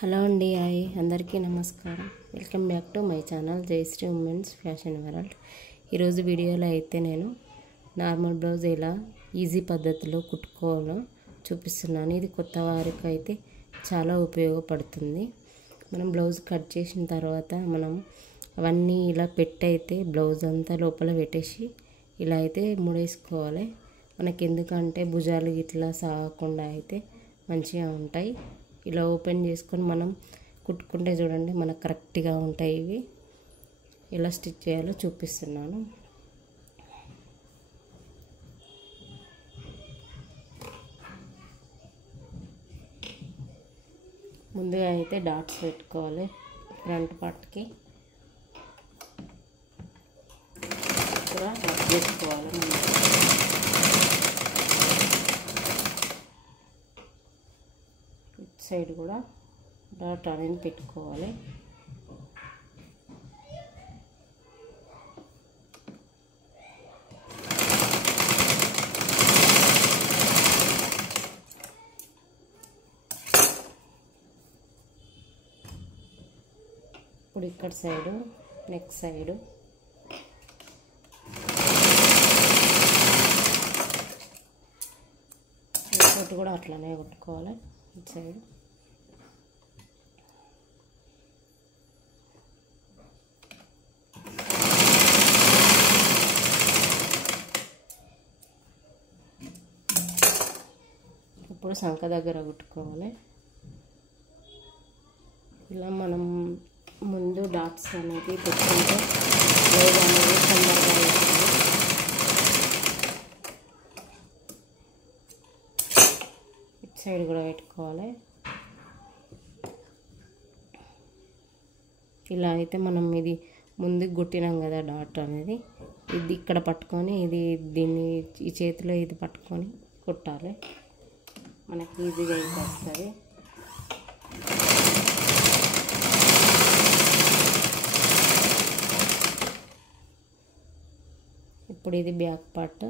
Hello అండి, hi అందరికీ నమస్కారం. Welcome back to my channel Jayashree women's fashion world. ఈరోజు వీడియోలో అయితే నేను నార్మల్ బ్లౌజ్ ఎలా ఈజీ పద్ధతిలో కుట్టుకోవాలో చూపిస్తున్నాను. ఇది కొత్త వారికి అయితే చాలా ఉపయోగపడుతుంది. మనం బ్లౌజ్ కట్ చేసిన తర్వాత మనం అవన్నీ ఇలా పెట్టయితే బ్లౌజ్ అంతా లోపల పెట్టేసి ఇలా అయితే ముడేసుకోవాలి. మనకి ఎందుకంటే భుజాలు ఇట్లా సాగకుండా అయితే మంచిగా ఉంటాయి. ఇలా ఓపెన్ చేసుకొని మనం కుట్టుకుంటే చూడండి మనకు కరెక్ట్గా ఉంటాయి. ఇవి ఎలా స్టిచ్ చేయాలో చూపిస్తున్నాను. ముందుగా అయితే డాట్స్ పెట్టుకోవాలి ఫ్రంట్ పార్ట్కి. కూడా కట్ చేసుకోవాలి. సైడ్ కూడా డాట్ అనేది పెట్టుకోవాలి. ఇప్పుడు ఇక్కడ సైడు నెక్ సైడు ఇంకోటి కూడా అట్లానే కొట్టుకోవాలి. ఇటు సైడ్ ఇప్పుడు సంక దగ్గర కుట్టుకోవాలి. ఇలా మనం ముందు డాట్స్ అనేది పెట్టుకుంటే బ్లౌజ్ అనేది తొందరగా అవుతుంది. ఇటు సైడ్ కూడా పెట్టుకోవాలి. ఇలా అయితే మనం ఇది ముందుకు కుట్టినాం కదా డాట్ అనేది, ఇది ఇక్కడ పట్టుకొని దీన్ని ఈ చేతిలో ఇది పట్టుకొని కుట్టాలి. మనకి ఈజీగా అయితే వస్తుంది. ఇప్పుడు ఇది బ్యాక్ పార్ట్.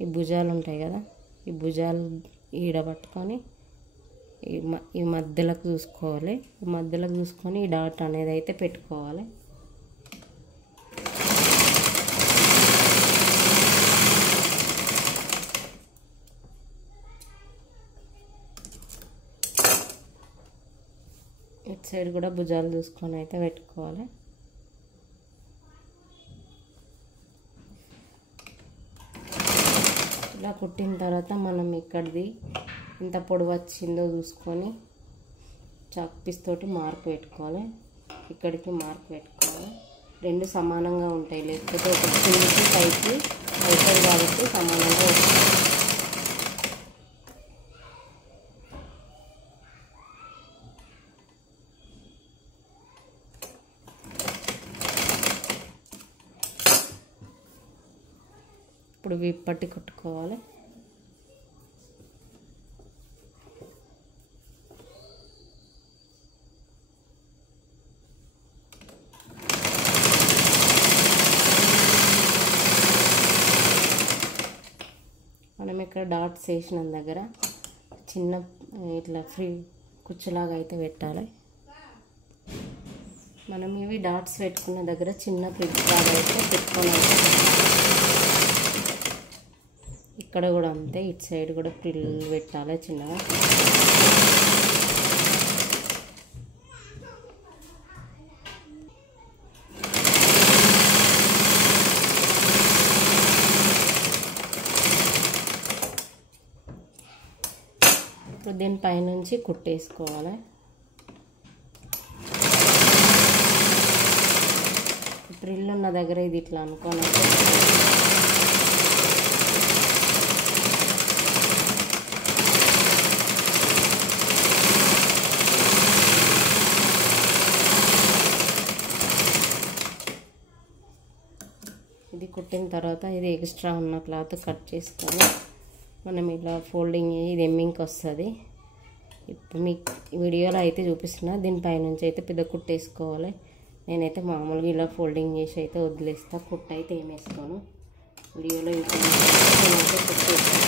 ఈ భుజాలు ఉంటాయి కదా, ఈ భుజాలు ఈడ పట్టుకొని ఈ మధ్యలోకి చూసుకోవాలి. ఈ మధ్యలోకి చూసుకొని ఈ డాట్ అనేది అయితే పెట్టుకోవాలి. ఇటు సైడ్ కూడా భుజాలు చూసుకొని అయితే పెట్టుకోవాలి. ఇలా కుట్టిన తర్వాత మనం ఇక్కడిది ఎంత పొడవు వచ్చిందో చూసుకొని చాక్ పీస్ తోటి మార్క్ పెట్టుకోవాలి. ఇక్కడికి మార్క్ పెట్టుకోవాలి. రెండు సమానంగా ఉంటాయి, లేకపోతే ఒకటి కిందికి పైకి అవుతుంది కాబట్టి సమానంగా వస్తుంది. ఇప్పుడు విప్పట్టి కుట్టుకోవాలి. మనం ఇక్కడ డాట్స్ వేసిన దగ్గర చిన్న ఇట్లా ఫ్రీ కుచ్చులాగా అయితే పెట్టాలి. మనం ఇవి డాట్స్ పెట్టుకున్న దగ్గర చిన్న ప్రిడ్ లాగా అయితే పెట్టుకోవాలి. ఇక్కడ కూడా అంతే, ఇటు సైడ్ కూడా ప్రిల్ పెట్టాలి చిన్నగా. ఇప్పుడు దీని పైనుంచి కుట్టేసుకోవాలి. ప్రిల్ ఉన్న దగ్గర ఇది ఇట్లా అనుకోవాలి. ఇది కుట్టిన తర్వాత ఇది ఎక్స్ట్రా ఉన్న క్లాత్ కట్ చేసుకొని మనం ఇలా ఫోల్డింగ్ ఇది ఎమ్మింగ్కి వస్తుంది. ఇప్పుడు మీకు వీడియోలో అయితే చూపిస్తున్నా. దీనిపైనుంచి అయితే పెద్ద కుట్టేసుకోవాలి. నేనైతే మామూలుగా ఇలా ఫోల్డింగ్ చేసి అయితే వదిలేస్తా, కుట్ట అయితే ఏం వేసుకోను. వీడియోలో కుట్టేస్తాను.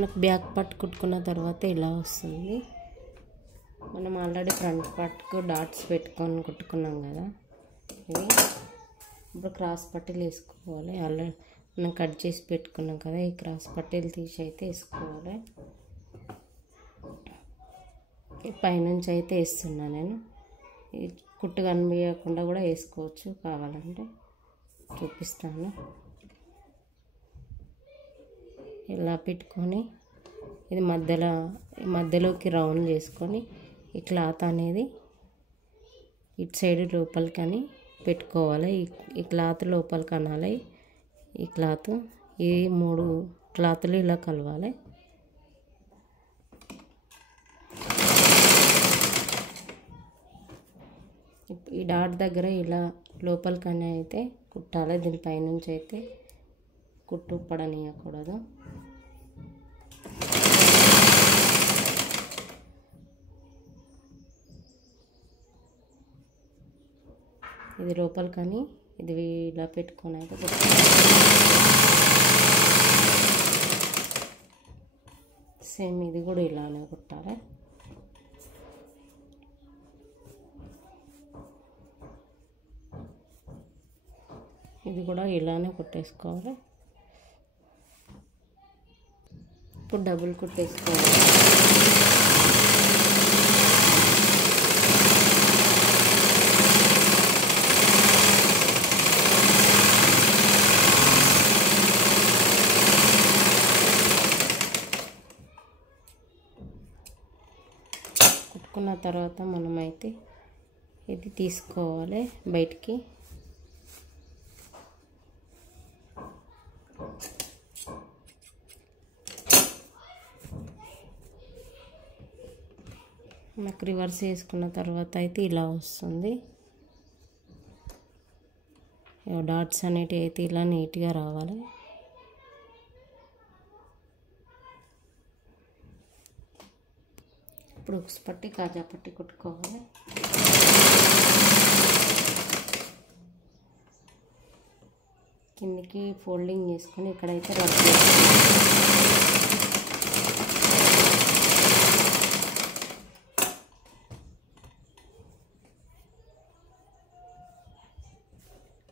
మనకు బ్యాక్ పార్ట్ కుట్టుకున్న తర్వాత ఇలా వస్తుంది. మనం ఆల్రెడీ ఫ్రంట్ పార్ట్కు డాట్స్ పెట్టుకొని కుట్టుకున్నాం కదా, ఇది ఇప్పుడు క్రాస్ పట్టీలు వేసుకోవాలి. ఆల్రెడీ మనం కట్ చేసి పెట్టుకున్నాం కదా, ఈ క్రాస్ పట్టీలు తీసి అయితే వేసుకోవాలి. పైనుంచి అయితే వేస్తున్నా నేను. ఈ కుట్టు కనిపించకుండా కూడా వేసుకోవచ్చు, కావాలంటే చూపిస్తాను. ఇలా పెట్టుకొని ఇది మధ్యలోకి రౌండ్ చేసుకొని ఈ క్లాత్ అనేది ఇటు సైడ్ లోపలికని పెట్టుకోవాలి. ఈ క్లాత్ లోపలికి అనాలి. ఈ క్లాత్ ఈ 3 క్లాతులు ఇలా కలవాలి. ఈ డాట్ దగ్గర ఇలా లోపలికని అయితే కుట్టాలి. దీనిపైనుంచి అయితే కుట్టు పడనీయకూడదు. ఇది లోపలికని ఇది ఇలా పెట్టుకొని అయితే సేమ్ ఇది కూడా ఇలానే కుట్టాలి. ఇది కూడా ఇలానే కుట్టేసుకోవాలి. ఇప్పుడు డబుల్ కుట్టేసుకోవాలి. కుట్టుకున్న తర్వాత మనమైతే ఇది తీసుకోవాలి బయటికి. నాకు రివర్స్ వేసుకున్న తర్వాత అయితే ఇలా వస్తుంది. డాట్స్ అనేటివి అయితే ఇలా నీట్గా రావాలి. ఇప్పుడు ఉక్స్ పట్టి కాజా పట్టి కుట్టుకోవాలి. కిందికి ఫోల్డింగ్ చేసుకొని ఇక్కడైతే రబ్ చేసుకోవాలి.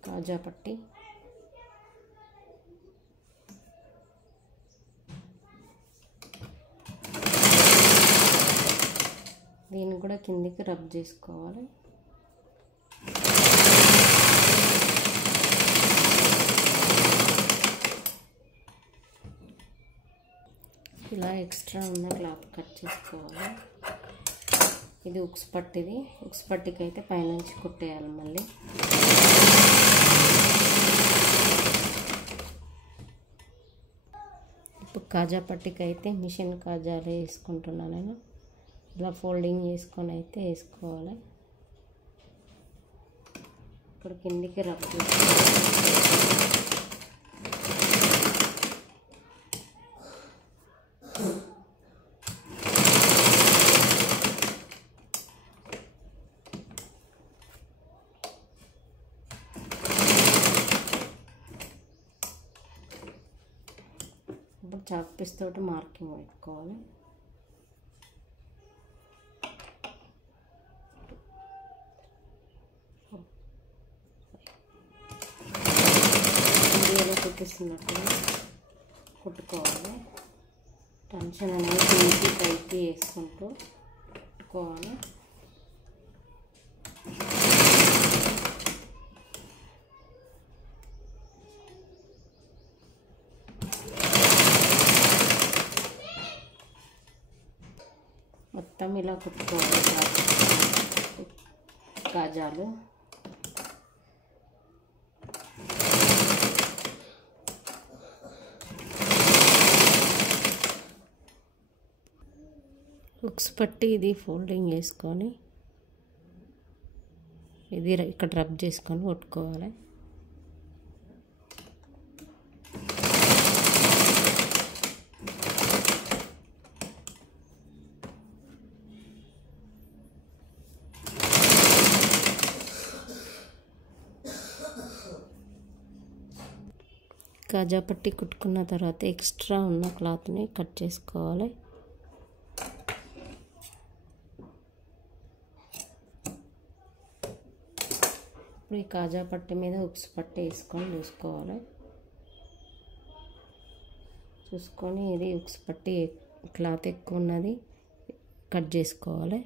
కాజా పట్టి దీన్ని కూడా కిందికి రబ్ చేసుకోవాలి. ఇలా ఎక్స్ట్రా ఉన్న క్లాత్ కట్ చేసుకోవాలి. ఇది ఉక్స్ పట్టిది. ఉక్స్ పట్టికి అయితే పైనుంచి కుట్టేయాలి. మళ్ళీ ఇప్పుడు కాజా పట్టికి అయితే మిషన్ కాజాలే వేసుకుంటున్నాను నేను. ఇలా ఫోల్డింగ్ చేసుకొని అయితే వేసుకోవాలి. ఇప్పుడు కిందికి రబ్ చేసుకోవాలి. ఇప్పుడు చాక్ పీస్ తోటి మార్కింగ్ పెట్టుకోవాలి. వీడియోలో చూపిస్తున్నట్టుగా కుట్టుకోవాలి. టెన్షన్ అనేది తీసి పైకి వేసుకుంటూ కుట్టుకోవాలి. మొత్తం ఇలా కుట్టుకోవాలి కాజాలు. హుక్స్ పట్టి ఇది ఫోల్డింగ్ చేసుకొని ఇది ఇక్కడ రబ్ చేసుకొని కొట్టుకోవాలి. కాజా పట్టి కుట్టుకున్న తర్వాత ఎక్స్ట్రా ఉన్న క్లాత్ని కట్ చేసుకోవాలి. ఇప్పుడు ఈ కాజా పట్టి మీద ఉక్స్ పట్టి వేసుకొని చూసుకొని ఇది ఉక్స్ పట్టి క్లాత్ ఎక్కువ ఉన్నది కట్ చేసుకోవాలి.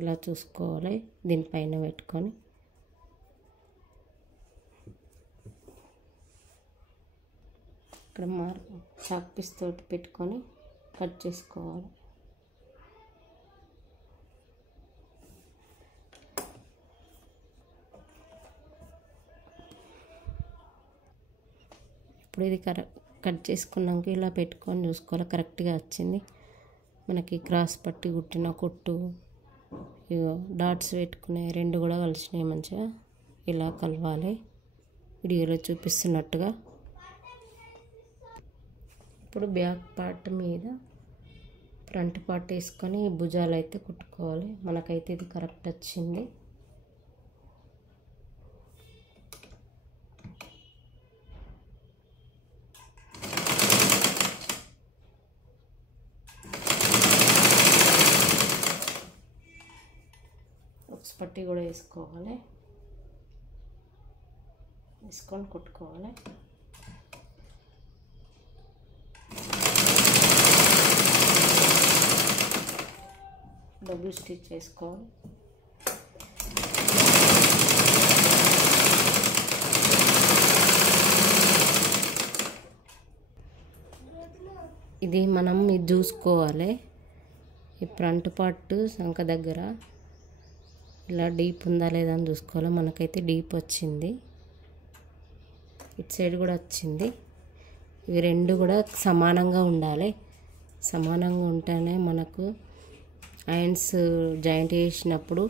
ఇలా చూసుకోవాలి, దీనిపైన పెట్టుకొని ఇక్కడ చాక్ పీస్ తోటి పెట్టుకొని కట్ చేసుకోవాలి. ఇప్పుడు ఇది కట్ చేసుకున్నాక ఇలా పెట్టుకొని చూసుకోవాలి, కరెక్ట్గా వచ్చింది. మనకి క్రాస్ పట్టి కుట్టిన కుట్టు డాట్స్ పెట్టుకునే రెండు కూడా కలిసినాయి మంచిగా. ఇలా కలవాలి వీడియోలో చూపిస్తున్నట్టుగా. ఇప్పుడు బ్యాక్ పార్ట్ మీద ఫ్రంట్ పార్ట్ వేసుకొని భుజాలు అయితే కుట్టుకోవాలి. మనకైతే ఇది కరెక్ట్ వచ్చింది. ఉక్స్ పట్టి కూడా వేసుకొని కుట్టుకోవాలి. డబుల్ స్టిచ్ వేసుకోవాలి. ఇది మనం ఇది చూసుకోవాలి, ఈ ఫ్రంట్ పార్ట్ సంక దగ్గర ఇలా డీప్ ఉందా లేదా అని చూసుకోవాలి. మనకైతే డీప్ వచ్చింది, ఇటు సైడ్ కూడా వచ్చింది. ఇవి రెండు కూడా సమానంగా ఉండాలి. సమానంగా ఉంటేనే మనకు ఐరన్స్ జాయింట్ చేసినప్పుడు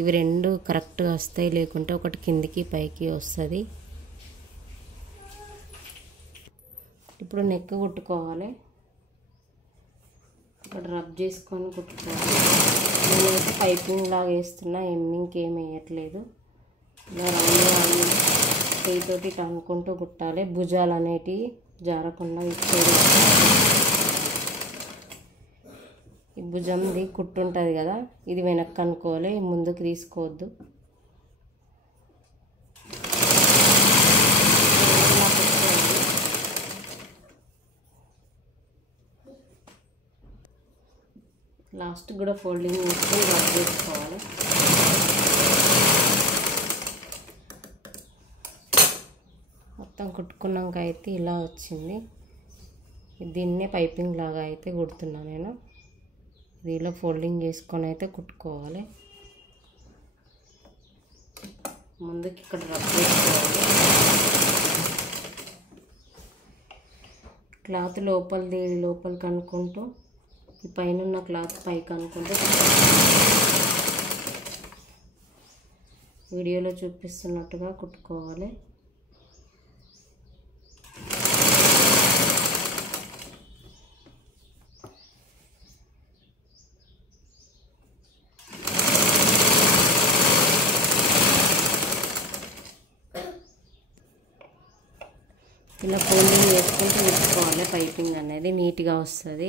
ఇవి రెండు కరెక్ట్గా వస్తాయి, లేకుంటే ఒకటి కిందికి పైకి వస్తుంది. ఇప్పుడు నెక్ కుట్టుకోవాలి. ఇక్కడ రబ్ చేసుకొని కుట్టుకోవాలి. నేనైతే పైపింగ్ లాగా వేస్తున్నా, ఇంకేం వేయట్లేదు. ఇలా రౌండ్ చేయితోటి టనుకుంటూ కుట్టాలి. భుజాలు అనేటివి జారకుండా ఇచ్చేది. ఈ భుజంది కుట్టు ఉంటుంది కదా, ఇది వెనక్కి అనుకోవాలి, ముందుకు తీసుకోవద్దు. లాస్ట్ కూడా ఫోల్డింగ్ చేసుకొని రబ్ చేసుకోవాలి. మొత్తం కుట్టుకున్నాక అయితే ఇలా వచ్చింది. దీన్నే పైపింగ్ లాగా అయితే కుడుతున్నాను నేను. ఇది ఇలా ఫోల్డింగ్ చేసుకొని అయితే కుట్టుకోవాలి. ముందుకి ఇక్కడ రబ్ చేసుకోవాలి. క్లాత్ లోపలికి అనుకుంటూ ఈ పైన ఉన్న క్లాత్ పైకి అనుకుంటూ వీడియోలో చూపిస్తున్నట్టుగా కుట్టుకోవాలి. ఇలా ఫోల్డింగ్ చేసుకుంటూ కుట్టుకోవాలి. పైపింగ్ అనేది నీట్గా వస్తుంది.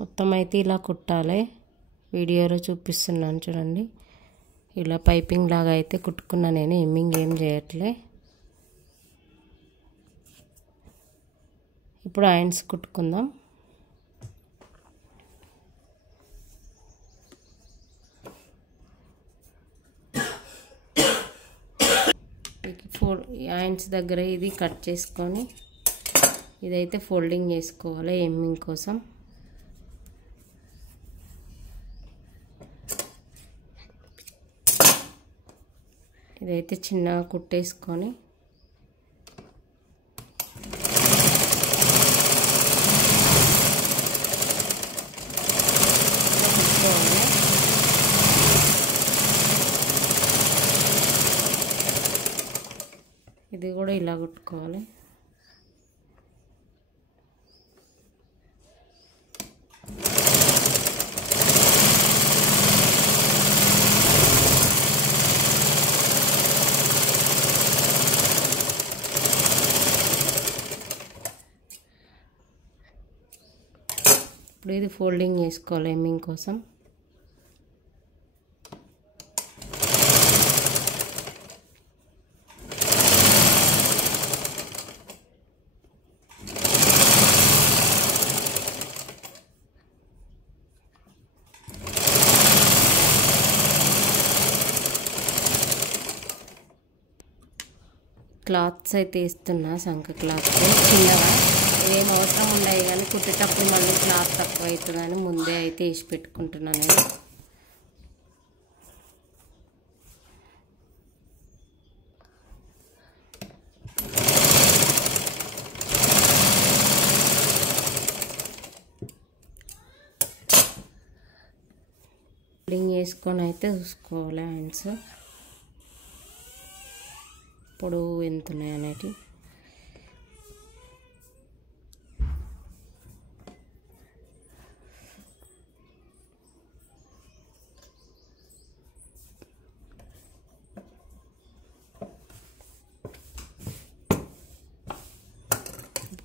మొత్తం అయితే ఇలా కుట్టాలి. వీడియోలో చూపిస్తున్నాను చూడండి. ఇలా పైపింగ్ లాగా అయితే కుట్టుకున్నా నేను, ఎమ్మింగ్ ఏం చేయట్లే. ఇప్పుడు ఐరన్స్ కుట్టుకుందాం. ఐరన్స్ దగ్గర ఇది కట్ చేసుకొని ఇదైతే ఫోల్డింగ్ చేసుకోవాలి ఎమ్మింగ్ కోసం. ఇదైతే చిన్నగా కుట్టేసుకొని కూడా ఇలా కుట్టుకోవాలి. ఇప్పుడు ఇది ఫోల్డింగ్ చేసుకోవాలి హెమ్మింగ్ కోసం. క్లాత్స్ అయితే ఇస్తున్నా, సంక క్లాత్ చిన్నగా ఏం అవసరం ఉండవు కానీ కుట్టేటప్పుడు మళ్ళీ క్లాత్ తక్కువ అవుతుందని ముందే అయితే వేసి పెట్టుకుంటున్నాను నేను. ఫోల్డింగ్ వేసుకొని అయితే చూసుకోవాలి హ్యాండ్స్ పొడవు ఎంత ఉన్నాయి అనేటి.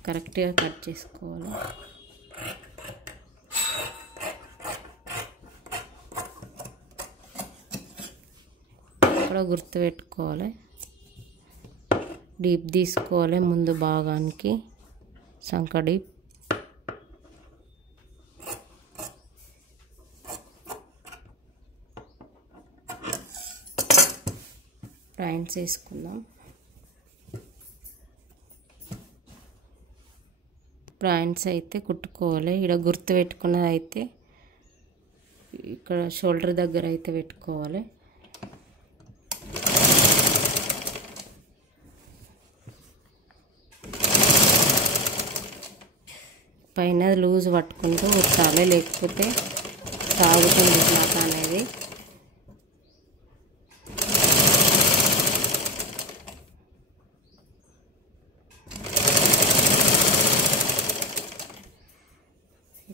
కరెక్ట్గా కట్ చేసుకోవాలి. ఇక్కడ గుర్తు పెట్టుకోవాలి. డీప్ తీసుకోవాలి ముందు భాగానికి, సంక డీప్. ప్యాంట్స్ వేసుకుందాం. ప్యాంట్స్ అయితే కుట్టుకోవాలి. ఇక్కడ గుర్తు పెట్టుకున్నది అయితే ఇక్కడ షోల్డర్ దగ్గర అయితే పెట్టుకోవాలి. పైన లూజ్ పట్టుకుంటూ కుట్టాలి, లేకపోతే సాగుతుంది క్లాత్ అనేది.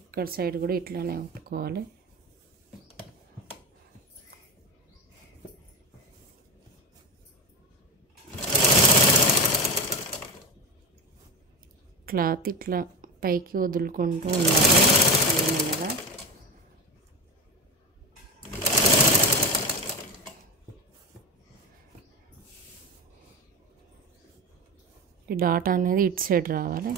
ఇక్కడ సైడ్ కూడా ఇట్లానే కుట్టుకోవాలి. క్లాత్ ఇట్లా పైకి వదులుకుంటూ ఉండాలి మెల్లగా. ఈ డాట్ అనేది ఇటు సైడ్ రావాలి.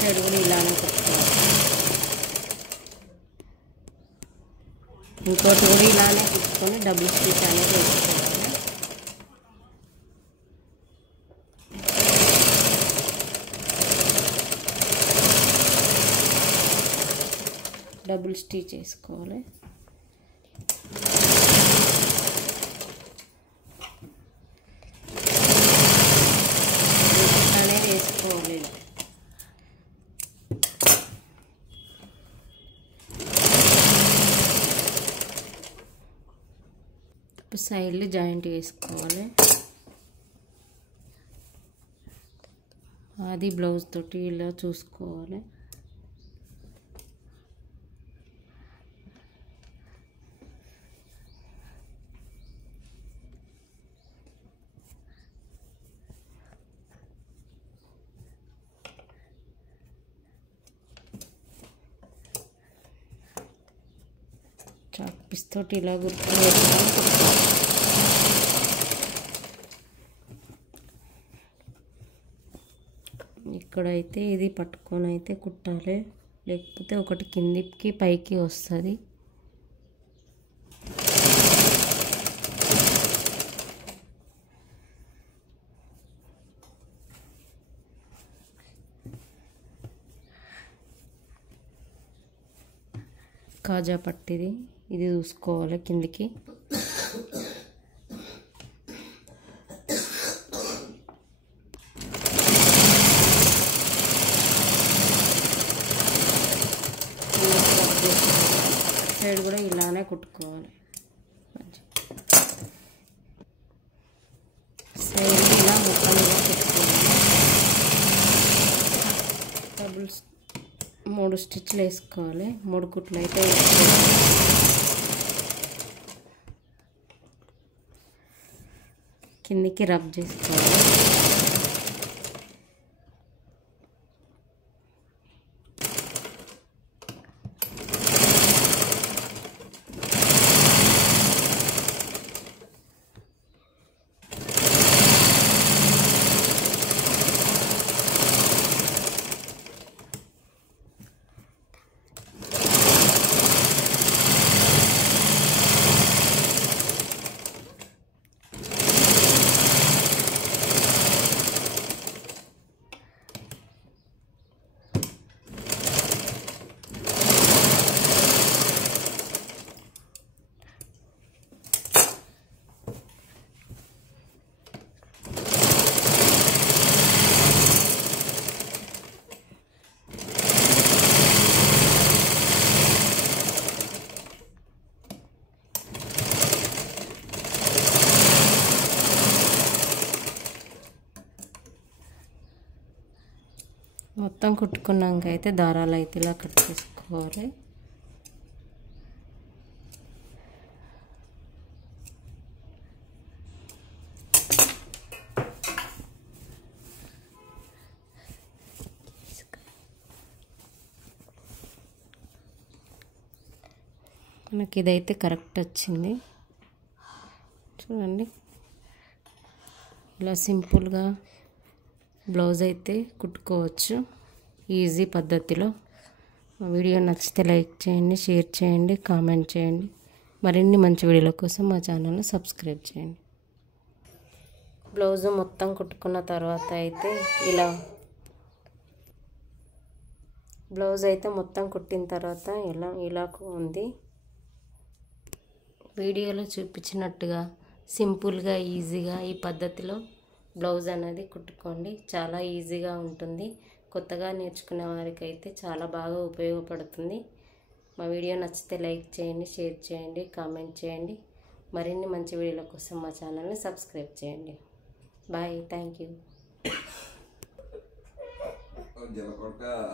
సైడ్ కూడా ఇలానే కుట్టుకోవాలి. ఇంకోటి కూడా ఇలానే కుట్టుకొని డబుల్ స్టిచ్ అనేది వేసుకోవాలి. డబుల్ స్టిచ్ వేసుకోవాలి. అనేది వేసుకోవాలి. ఇప్పుడు సైడ్లు జాయింట్ వేసుకోవాలి. అది బ్లౌజ్ తోటి ఇలా చూసుకోవాలి. చాక్ పీస్ తోటి ఇలా గుర్తు ఇక్కడైతే ఇది పట్టుకొని అయితే కుట్టాలి, లేకపోతే ఒకటి కిందికి పైకి వస్తుంది. కాజా పట్టిది ఇది చూసుకోవాలి కిందికి. సైడ్ కూడా ఇలానే కుట్టుకోవాలి. 3 స్టిచ్లు వేసుకోవాలి. 3 కుట్లు అయితే కిందికి రబ్ చేసుకోవాలి. మొత్తం కుట్టుకున్నాక అయితే దారాలు అయితే ఇలా కట్ చేసుకోవాలి. మనకి ఇదైతే కరెక్ట్ వచ్చింది చూడండి. ఇలా సింపుల్గా బ్లౌజ్ అయితే కుట్టుకోవచ్చు ఈజీ పద్ధతిలో. వీడియో నచ్చితే లైక్ చేయండి, షేర్ చేయండి, కామెంట్ చేయండి. మరిన్ని మంచి వీడియోల కోసం మా ఛానల్ని సబ్స్క్రైబ్ చేయండి. బ్లౌజ్ మొత్తం కుట్టుకున్న తర్వాత అయితే బ్లౌజ్ అయితే మొత్తం కుట్టిన తర్వాత ఇలా ఉంది. వీడియోలో చూపించినట్టుగా సింపుల్గా ఈజీగా ఈ పద్ధతిలో బ్లౌజ్ అనేది కుట్టుకోండి. చాలా ఈజీగా ఉంటుంది. కొత్తగా నేర్చుకునే వారికి అయితే చాలా బాగా ఉపయోగపడుతుంది. మా వీడియో నచ్చితే లైక్ చేయండి, షేర్ చేయండి, కామెంట్ చేయండి. మరిన్ని మంచి వీడియోల కోసం మా ఛానల్ని సబ్స్క్రైబ్ చేయండి. Bye, thank you.